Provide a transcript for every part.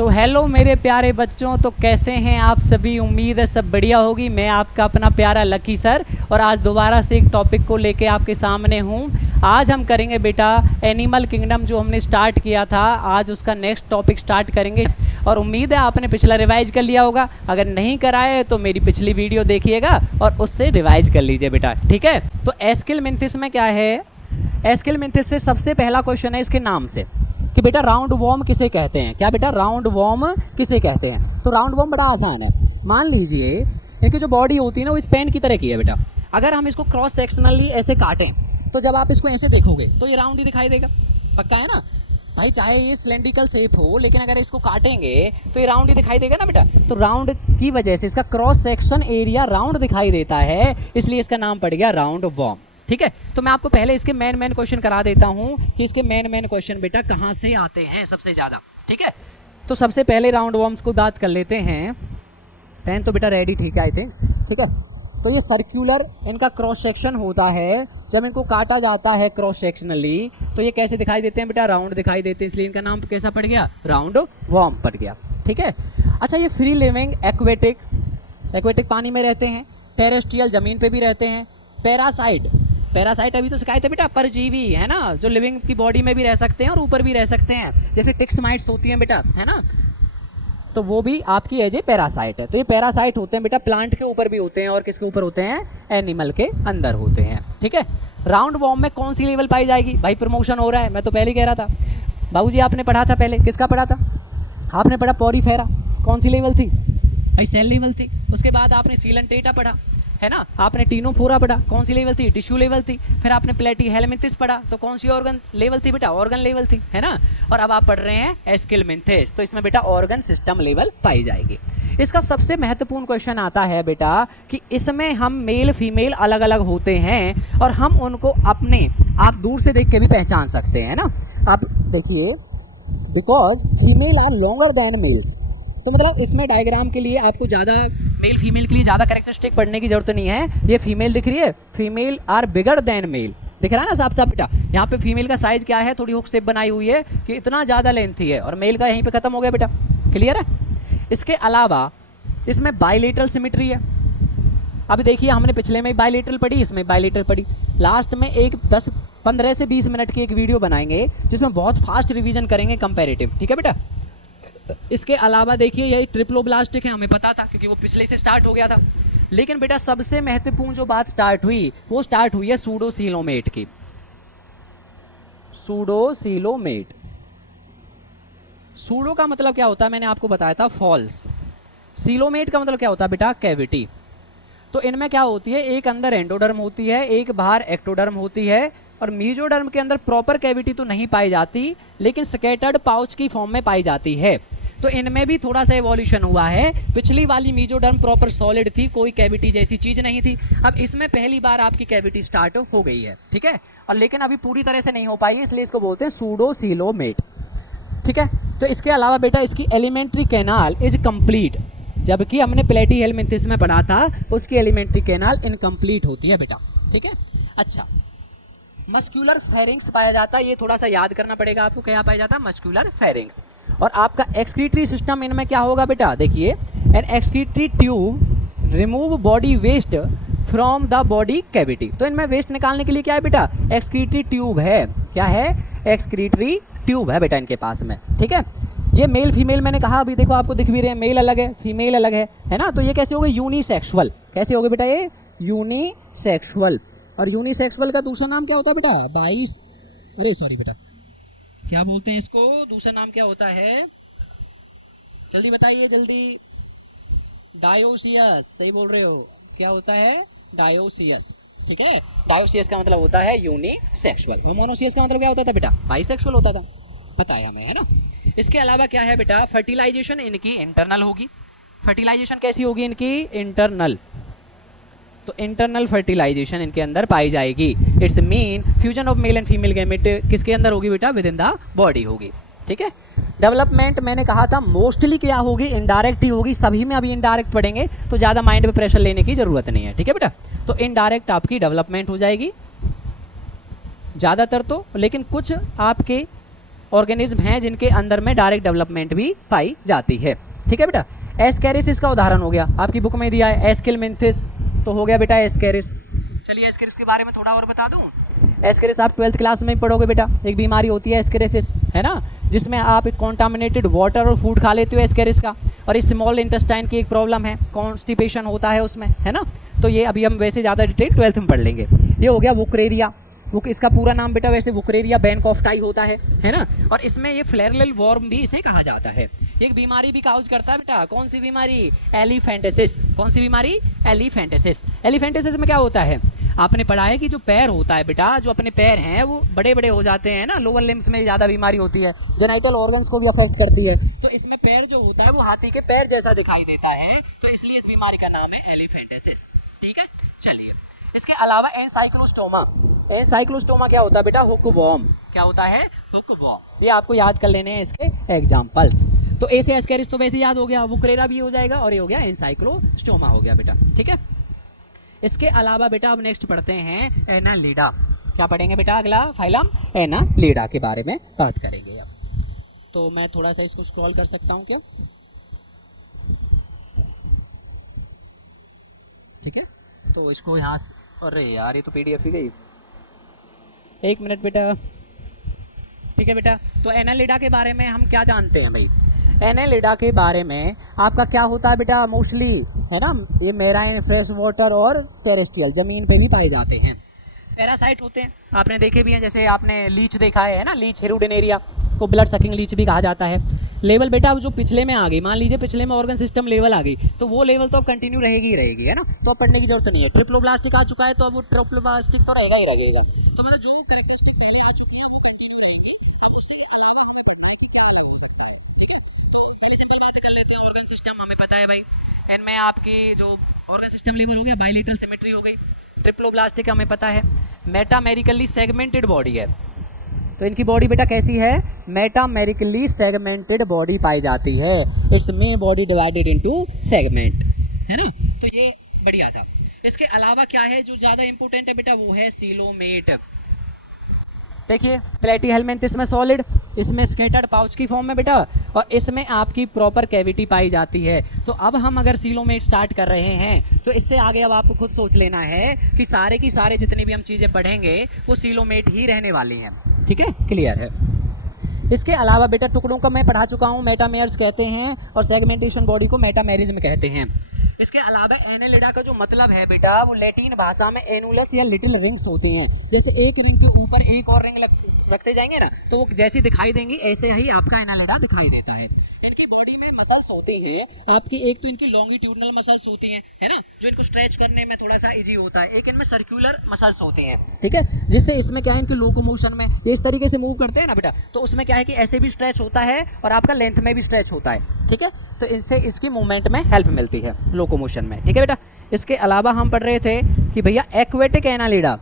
तो हेलो मेरे प्यारे बच्चों, तो कैसे हैं आप सभी। उम्मीद है सब बढ़िया होगी। मैं आपका अपना प्यारा लकी सर और आज दोबारा से एक टॉपिक को लेके आपके सामने हूँ। आज हम करेंगे बेटा एनिमल किंगडम, जो हमने स्टार्ट किया था, आज उसका नेक्स्ट टॉपिक स्टार्ट करेंगे। और उम्मीद है आपने पिछला रिवाइज कर लिया होगा। अगर नहीं कराए तो मेरी पिछली वीडियो देखिएगा और उससे रिवाइज कर लीजिए बेटा, ठीक है। तो एस्किलमेंथिस में क्या है, एस्किलमेंथिस से सबसे पहला क्वेश्चन है इसके नाम से कि बेटा राउंड वॉर्म किसे कहते हैं। क्या बेटा, राउंड वॉर्म किसे कहते हैं। तो राउंड वॉर्म बड़ा आसान है। मान लीजिए इनकी जो बॉडी होती है ना वो इस पेन की तरह की है बेटा। अगर हम इसको क्रॉस सेक्शनली ऐसे काटें तो जब आप इसको ऐसे देखोगे तो ये राउंड ही दिखाई देगा। पक्का है ना भाई, चाहे ये सिलेंड्रिकल शेप हो, लेकिन अगर इसको काटेंगे तो ये राउंड ही दिखाई देगा ना बेटा। तो राउंड की वजह से इसका क्रॉस सेक्शन एरिया राउंड दिखाई देता है, इसलिए इसका नाम पड़ गया राउंड वॉर्म, ठीक है। तो मैं आपको पहले इसके मेन क्वेश्चन करा देता हूं कि इसके मेन क्वेश्चन बेटा कहां से आते हैं सबसे ज्यादा, ठीक है। तो सबसे पहले राउंड वॉर्म्स को बात कर लेते हैं। पेन तो बेटा रेडी, ठीक है, आई थिंक, ठीक है। तो ये सर्कुलर इनका क्रॉस सेक्शन होता है। जब इनको काटा जाता है क्रॉस सेक्शनली तो ये कैसे दिखाई देते हैं बेटा, राउंड दिखाई देते हैं, इसलिए इनका नाम कैसा पड़ गया, राउंड वॉर्म पड़ गया, ठीक है। अच्छा, ये फ्री लिविंग एक्वेटिक पानी में रहते हैं, टेरेस्ट्रियल जमीन पे भी रहते हैं। पैरासाइट अभी तो सिखाए थे बेटा, परजीवी है ना, जो लिविंग की बॉडी में भी रह सकते हैं और ऊपर भी रह सकते हैं, जैसे टिक्स माइट्स होती हैं बेटा, है ना। तो वो भी आपकी एज ए पैरासाइट है। तो ये पैरासाइट होते हैं बेटा, प्लांट के ऊपर भी होते हैं और किसके ऊपर होते हैं, एनिमल के अंदर होते हैं, ठीक है। राउंड वॉर्म में कौन सी लेवल पाई जाएगी भाई, प्रमोशन हो रहा है, मैं तो पहले कह रहा था। बाबूजी आपने पढ़ा था पहले, किसका पढ़ा था आपने, पढ़ा पॉरीफेरा, कौन सी लेवल थी भाई, सेल लेवल थी। उसके बाद आपने सीलेंटेटा पढ़ा, है ना, आपने टीनोफोरा पढ़ा, कौन सी लेवल थी, टिश्यू लेवल थी। फिर आपने प्लेटीहेलमिंथिस पढ़ा, तो कौन सी ऑर्गन लेवल थी बेटा, ऑर्गन लेवल थी, है ना। और अब आप पढ़ रहे हैं एस्किलमेंथिस, तो इसमें बेटा ऑर्गन सिस्टम लेवल पाई जाएगी। इसका सबसे महत्वपूर्ण क्वेश्चन आता है बेटा कि इसमें हम मेल फीमेल अलग अलग होते हैं और हम उनको अपने आप दूर से देख के भी पहचान सकते हैं ना। आप देखिए, because female are longer than males, तो मतलब इसमें डायग्राम के लिए आपको ज़्यादा मेल फीमेल के लिए ज़्यादा कैरेक्टरिस्टिक पढ़ने की जरूरत नहीं है। ये फीमेल दिख रही है, female are bigger than male, दिख रहा है ना साफ साफ बेटा। यहाँ पे फीमेल का साइज क्या है, थोड़ी हुक शेप बनाई हुई है कि इतना ज़्यादा लेंथी है, और मेल का यहीं पे खत्म हो गया बेटा, क्लियर है। इसके अलावा इसमें बाइलेटरल सिमेट्री है। अभी देखिए, हमने पिछले में बाइलेटरल पढ़ी, इसमें बाइलेटरल पढ़ी। लास्ट में एक 15 से 20 मिनट की एक वीडियो बनाएंगे जिसमें बहुत फास्ट रिवीजन करेंगे कंपेरेटिव, ठीक है बेटा। इसके अलावा देखिए, यही ट्रिप्लोब्लास्टिक है, हमें पता था क्योंकि वो पिछले से स्टार्ट हो गया था। लेकिन बेटा सबसे महत्वपूर्ण जो बात स्टार्ट हुई वो स्टार्ट हुई है सूडोसीलोमेट की। सूडोसीलोमेट, सूडो का मतलब क्या होता है, मैंने आपको बताया था फॉल्स। सीलोमेट का मतलब क्या होता है बेटा, कैविटी। तो इनमें क्या होती है, एक अंदर एंडोडर्म होती है, एक बाहर एक्टोडर्म होती है। और मीजोडर्म के अंदर प्रॉपर कैविटी तो नहीं पाई जाती, लेकिन स्कैटर्ड पाउच की फॉर्म में पाई जाती है। तो इनमें भी थोड़ा सा एवोल्यूशन हुआ है। पिछली वाली मीजोडर्म प्रॉपर सॉलिड थी, कोई कैविटी जैसी चीज नहीं थी। अब इसमें पहली बार आपकी कैविटी स्टार्ट हो गई है, ठीक है। और लेकिन अभी पूरी तरह से नहीं हो पाई, इसलिए इसको बोलते हैं सूडोसीलोमेट, ठीक है। तो इसके अलावा बेटा इसकी एलिमेंट्री कैनाल इज कंप्लीट, जबकि हमने प्लेटीहेलमिंथिस में पढ़ा था उसकी एलिमेंट्री कैनाल इनकम्प्लीट होती है बेटा, ठीक है। अच्छा, मस्क्यूलर फेरिंग्स पाया जाता है, ये थोड़ा सा याद करना पड़ेगा आपको, क्या पाया जाता है, मस्क्यूलर फेरिंग्स। और आपका एक्सक्रीटरी सिस्टम इनमें क्या होगा बेटा, देखिए, an excretory tube remove body waste from the body cavity. तो इनमें वेस्ट निकालने के लिए क्या है बेटा, एक्सक्रीटरी ट्यूब है। क्या है, एक्सक्रीटरी ट्यूब है बेटा इनके पास में, ठीक है। ये मेल फीमेल मैंने कहा, अभी देखो आपको दिख भी रहे हैं, मेल अलग है फीमेल अलग है ना। तो ये कैसे हो गए, यूनिसेक्सुअल। कैसे हो गए बेटा, ये यूनिसेक्सुअल। और यूनिसेक्सुअल का दूसरा नाम क्या होता है बेटा, अरे सॉरी बेटा, क्या बोलते हैं इसको, दूसरा नाम क्या होता है, जल्दी बताइए जल्दी। डायोसियस, सही बोल रहे हो, क्या होता है, डायोसियस, ठीक है। डायोसियस का मतलब होता है यूनिसेक्सुअल। और मोनोसियस का मतलब क्या होता था बेटा, बाइसेक्सुअल होता था, पता है हमें, है ना। इसके अलावा क्या है बेटा, फर्टिलाइजेशन इनकी इंटरनल होगी। फर्टिलाइजेशन कैसी होगी इनकी, इंटरनल। तो इंटरनल फर्टिलाइजेशन इनके अंदर पाई जाएगी। It's mean fusion of male and female gamete किसके अंदर होगी बेटा, विद इन द बॉडी होगी, ठीक है। डेवलपमेंट मैंने कहा था मोस्टली क्या होगी, इनडायरेक्ट ही होगी। सभी में अभी इनडायरेक्ट पढ़ेंगे तो ज़्यादा माइंड पे प्रेशर लेने की जरूरत नहीं है, ठीक है बेटा। तो इनडायरेक्ट आपकी डेवलपमेंट हो जाएगी ज़्यादातर तो, लेकिन कुछ आपके ऑर्गेनिज्म हैं जिनके अंदर में डायरेक्ट डेवलपमेंट भी पाई जाती है। ठीक है बेटा। एस्केरिस इसका उदाहरण हो गया, आपकी बुक में दिया है एस्किलमिंथिस, तो हो गया बेटा एस्केरिस। चलिए एस्केरिस के बारे में थोड़ा और बता दूं। एस्केरिस आप 12th क्लास में ही पढ़ोगे बेटा, एक बीमारी होती है एस्केरिसिस, है ना, जिसमें आप कॉन्टामिनेटेड वाटर और फूड खा लेते हो एस्केरिस का, और इस स्मॉल इंटेस्टाइन की एक प्रॉब्लम है, कॉन्स्टिपेशन होता है उसमें, है ना। तो ये अभी हम वैसे ज़्यादा डिटेल 12th में पढ़ लेंगे। ये हो गया वुकरेरिया, वो इसका पूरा नाम बेटा वैसे वुकरेरिया बैनकॉफ्टाई होता है ना, और इसमें ये फ्लेरल वॉर्म भी इसे कहा जाता है। एक बीमारी भी काउज करता है बेटा, कौन सी बीमारी? एलिफेंटेसिस। कौन सी बीमारी? एलिफेंटेसिस। एलिफेंटेसिस में क्या होता है, आपने पढ़ा है कि जो पैर होता है बेटा, जो अपने पैर हैं वो बड़े बड़े हो जाते हैं ना, लोअर लिम्स में ज़्यादा बीमारी होती है, जेनाइटल ऑर्गन्स को भी अफेक्ट करती है, तो इसमें पैर जो होता है वो हाथी के पैर जैसा दिखाई देता है, तो इसलिए इस बीमारी का नाम है एलिफेंटेसिस। ठीक है, चलिए इसके अलावा एनसाइक्लोस्टोमा। एनसाइक्लोस्टोमा क्या होता है बेटा? हुकवॉर्म। क्या होता है? हुकवॉर्म। ये आपको याद कर लेने हैं इसके एग्जाम्पल्स। तो ए से एस्केरिस तो वैसे याद हो गया, वुकरेरा भी हो जाएगा, और ये हो गया एनसाइक्लोस्टोमा हो गया बेटा। ठीक है, इसके अलावा बेटा अब नेक्स्ट पढ़ते हैं एनालिडा। क्या पढ़ेंगे बेटा? अगला फाइलम एनालिडा के बारे में बात करेंगे अब। तो मैं थोड़ा सा इसको स्क्रॉल कर सकता हूँ क्या? ठीक है, तो इसको यहाँ से, अरे यार ये तो PDF ही गई, एक मिनट बेटा। ठीक है बेटा, तो एनालिडा के बारे में हम क्या जानते हैं भाई? एनालिडा के बारे में आपका क्या होता है बेटा? मोस्टली है ना, ये मेराइन, फ्रेश वाटर और टेरेस्ट्रियल, ज़मीन पे भी पाए जाते हैं। पैरासाइट होते हैं, आपने देखे भी हैं, जैसे आपने लीच देखा है ना, लीच हेरुडेनेरिया को ब्लड सकिंग लीच भी कहा जाता है। लेवल बेटा अब जो पिछले में आ गई, मान लीजिए पिछले में ऑर्गन सिस्टम लेवल आ गई, तो वो लेवल तो अब कंटिन्यू रहेगी ही रहेगी, है ना, तो अब पढ़ने की जरूरत नहीं है। ट्रिप्लोब्लास्टिक आ चुका है तो अब वो ट्रिप्लोब्लास्टिक तो रहेगा ही रहेगा, तो मतलब जो कैरेक्टरिस्टिक पहले आ चुकी है वो कंटिन्यू रहेगी। ठीक है, तो इसे भी बात कर लेते हैं। ऑर्गन सिस्टम हमें पता है भाई, इनमें आपकी जो ऑर्गन सिस्टम लेवल हो गया, बाइलेटरल सिमेट्री हो गई। ट्रिप्लोब्लास्टिक हमें पता है मेटामेरिकली सेगमेंटेड बॉडी है, तो इनकी बॉडी बेटा कैसी है? मेटामेरिकली सेगमेंटेड बॉडी पाई जाती है। It's main body divided into segments, है ना, तो ये बढ़िया था। इसके अलावा क्या है जो ज़्यादा इंपॉर्टेंट है बेटा? वो है सीलोमेट। देखिए प्लेटीहेलमिन्थिस में सॉलिड, इसमें स्केटर्ड पाउच की फॉर्म में बेटा, और इसमें आपकी प्रॉपर कैविटी पाई जाती है। तो अब हम अगर सीलोमेट स्टार्ट कर रहे हैं तो इससे आगे अब आपको खुद सोच लेना है कि सारे की सारे जितनी भी हम चीज़ें पढ़ेंगे वो सीलोमेट ही रहने वाली हैं। ठीक है, क्लियर है। इसके अलावा बेटा टुकड़ों का मैं पढ़ा चुका हूँ, मेटामेयर्स कहते हैं, और सेगमेंटेशन बॉडी को मेटामेरिज्म कहते हैं। इसके अलावा एनालिडा का जो मतलब है बेटा, वो लैटिन भाषा में एनुलस या लिटिल रिंग्स होती हैं। जैसे एक रिंग के ऊपर एक और रिंग रखते जाएंगे ना, तो वो जैसी दिखाई देंगी ऐसे ही आपका एनालिडा दिखाई देता है। इनकी बॉडी में मसल्स होती हैं आपकी, एक तो इनकी लॉन्गिट्यूडनल मसल्स होती हैं, है ना, जो इनको स्ट्रेच करने में थोड़ा सा इजी होता है। एक इनमें सर्कुलर मसल्स होती हैं, ठीक है, जिससे इसमें क्या है, इनकी लोकोमोशन में ये इस तरीके से मूव करते हैं ना बेटा, तो उसमें क्या है कि ऐसे भी स्ट्रेच होता है और आपका लेंथ में भी स्ट्रेच होता है। ठीक है, तो इससे इसकी मूवमेंट में हेल्प मिलती है लोकोमोशन में। ठीक है बेटा, इसके अलावा हम पढ़ रहे थे कि भैया एक्वेटिक एनालिडा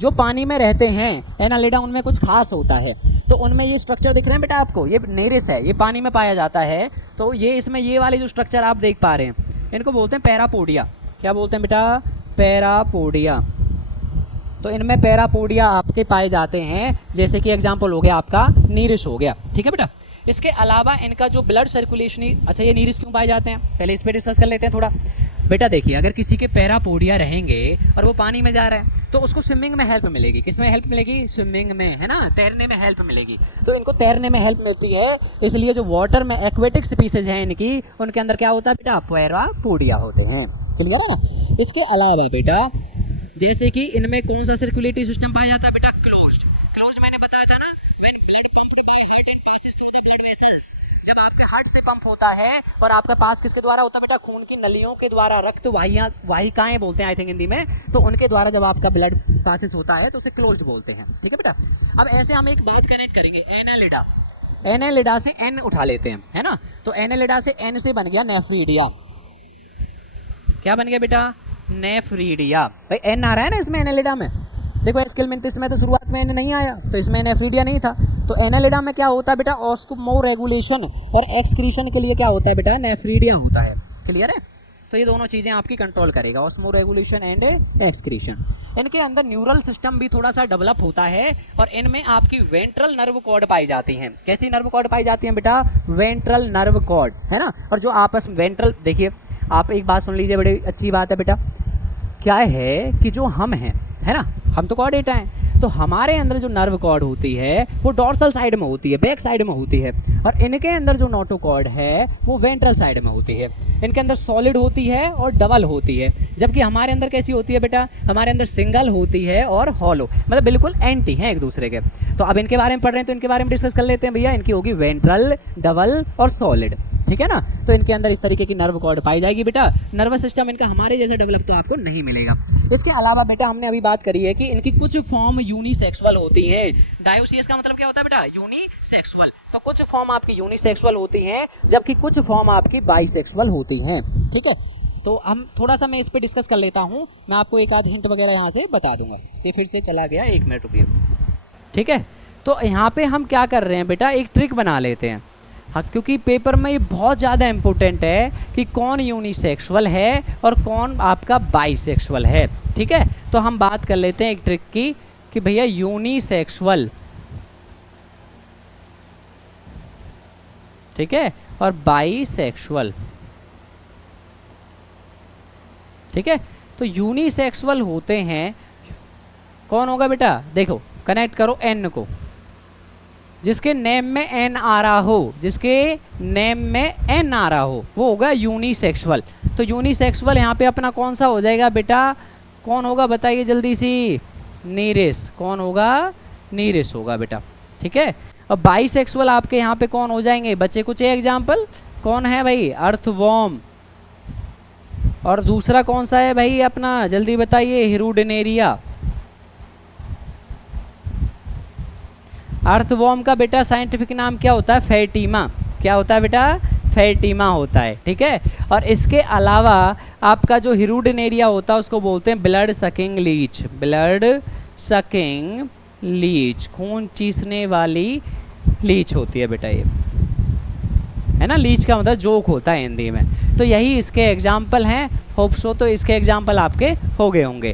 जो पानी में रहते हैं एनालिडा, उनमें कुछ खास होता है। तो उनमें ये स्ट्रक्चर दिख रहे हैं बेटा आपको, ये नेरिस है, ये पानी में पाया जाता है। तो ये इसमें ये वाले जो स्ट्रक्चर आप देख पा रहे हैं इनको बोलते हैं पैरापोडिया। क्या बोलते हैं बेटा? पैरापोडिया। तो इनमें पैरापोडिया आपके पाए जाते हैं, जैसे कि एग्जाम्पल हो गया आपका नीरिस हो गया। ठीक है बेटा, इसके अलावा इनका जो ब्लड सर्कुलेशन, अच्छा ये नीरिस क्यों पाए जाते हैं पहले इस पर डिस्कस कर लेते हैं थोड़ा। बेटा देखिए, अगर किसी के पैरापोडिया रहेंगे और वो पानी में जा रहा है तो उसको स्विमिंग में हेल्प मिलेगी। किस में हेल्प मिलेगी? स्विमिंग में, है ना, तैरने में हेल्प मिलेगी। तो इनको तैरने में हेल्प मिलती है, इसलिए जो वाटर में एक्वेटिक स्पीसीज हैं इनकी, उनके अंदर क्या होता है बेटा? पैरापोडिया होते हैं। क्लियर है ना। इसके अलावा बेटा जैसे कि इनमें कौन सा सर्कुलेटरी सिस्टम पाया जाता है बेटा? क्लोज्ड। क्लोज्ड मैंने बताया था ना, when blood pumped by heart and passes through the blood vessels. जब आपके हार्ट से पंप होता है और आपका पास किसके द्वारा होता है बेटा? खून की नलियों के द्वारा, रक्त वाहिकाएं बोलते हैं आई थिंक हिंदी में, तो उनके द्वारा जब आपका ब्लड पासिस होता है तो उसे क्लोज्ड बोलते हैं। ठीक है बेटा, अब ऐसे हम एक बात कनेक्ट करेंगे, एनालिडा। एनालिडा से एन उठा लेते हैं, है ना, तो एनालिडा से एन से बन गया नेफ्रीडिया। क्या बन गया बेटा? नेफ्रीडिया। भाई एन आ रहा है ना इसमें एनालिडा में, देखो एस्किलमिन्थिस में तो शुरुआत में एन नहीं आया, तो इसमें नेफ्रीडिया नहीं था। तो एनालिडा में क्या होता है बेटा? ऑस्मो रेगुलेशन और एक्सक्रीशन के लिए क्या होता है बेटा? नेफ्रीडिया होता है। क्लियर है। तो ये दोनों चीज़ें आपकी कंट्रोल करेगा, ऑस्मो रेगुलेशन एंड एक्सक्रीशन। इनके अंदर न्यूरल सिस्टम भी थोड़ा सा डेवलप होता है और इनमें आपकी वेंट्रल नर्व कॉर्ड पाई जाती हैं। कैसी नर्व कॉर्ड पाई जाती हैं बेटा? वेंट्रल नर्व कॉर्ड, है ना। और जो आपस में वेंट्रल, देखिए आप एक बात सुन लीजिए, बड़ी अच्छी बात है बेटा। क्या है कि जो हम हैं, है ना, हम तो कॉर्डेटा हैं, तो हमारे अंदर जो नर्व कॉर्ड होती है वो डॉर्सल साइड में होती है, बैक साइड में होती है, और इनके अंदर जो नोटोकॉर्ड है वो वेंट्रल साइड में होती है। इनके अंदर सॉलिड होती है और डबल होती है, जबकि हमारे अंदर कैसी होती है बेटा? हमारे अंदर सिंगल होती है और हॉलो, मतलब बिल्कुल एंटी हैं एक दूसरे के। तो अब इनके बारे में पढ़ रहे हैं तो इनके बारे में डिस्कस कर लेते हैं भैया। इनकी होगी वेंट्रल, डबल और सॉलिड, ठीक है ना। तो इनके अंदर इस तरीके की नर्व कॉर्ड पाई जाएगी बेटा। नर्वस सिस्टम इनका हमारे जैसा डेवलप तो आपको नहीं मिलेगा। इसके अलावा बेटा हमने अभी बात करी है कि इनकी कुछ फॉर्म यूनिसेक्सुअल होती है। डायोसियस का मतलब क्या होता है बेटा? यूनिसेक्सुअल। तो कुछ फॉर्म आपकी यूनिसेक्सुअल होती हैं, जबकि कुछ फॉर्म आपकी बाइसेक्सुअल होती हैं, ठीक है। तो हम थोड़ा सा मैं इस पर डिस्कस कर लेता हूँ, मैं आपको एक आध हिंट वगैरह यहाँ से बता दूंगा। ये फिर से चला गया, 1 मिनट रुकिए, ठीक है। तो यहाँ पे हम क्या कर रहे हैं बेटा, एक ट्रिक बना लेते हैं, हाँ, क्योंकि पेपर में ये बहुत ज़्यादा इम्पोर्टेंट है कि कौन यूनिसेक्सुअल है और कौन आपका बाइसेक्सुअल है, ठीक है। तो हम बात कर लेते हैं एक ट्रिक की कि भैया यूनिसेक्सुअल, ठीक है, और बाइसेक्सुअल, ठीक है। तो यूनिसेक्सुअल होते हैं, कौन होगा बेटा? देखो कनेक्ट करो एन को, जिसके नेम में एन आ रहा हो, जिसके नेम में एन आ रहा हो वो होगा यूनिसेक्सुअल। तो यूनिसेक्सुअल यहाँ पे अपना कौन सा हो जाएगा बेटा? कौन होगा बताइए जल्दी सी? नीरिस। कौन होगा? नीरिस होगा बेटा, ठीक है। अब बाइसेक्सुअल आपके यहाँ पे कौन हो जाएंगे बच्चे? कुछ एग्जाम्पल कौन है भाई? अर्थवॉर्म। और दूसरा कौन सा है भाई अपना? जल्दी बताइए। हिरुडिनेरिया। अर्थवॉर्म का बेटा साइंटिफिक नाम क्या होता है? फैटीमा। क्या होता है बेटा? फैटीमा होता है, ठीक है। और इसके अलावा आपका जो हिरुडिनेरिया होता है उसको बोलते हैं blood sucking Leach. Blood sucking Leach, खून चूसने वाली लीच होती है बेटा ये, है ना। लीच का मतलब जोक होता है हिंदी में। तो यही इसके एग्जाम्पल हैं। होप सो तो इसके एग्जाम्पल आपके हो गए होंगे।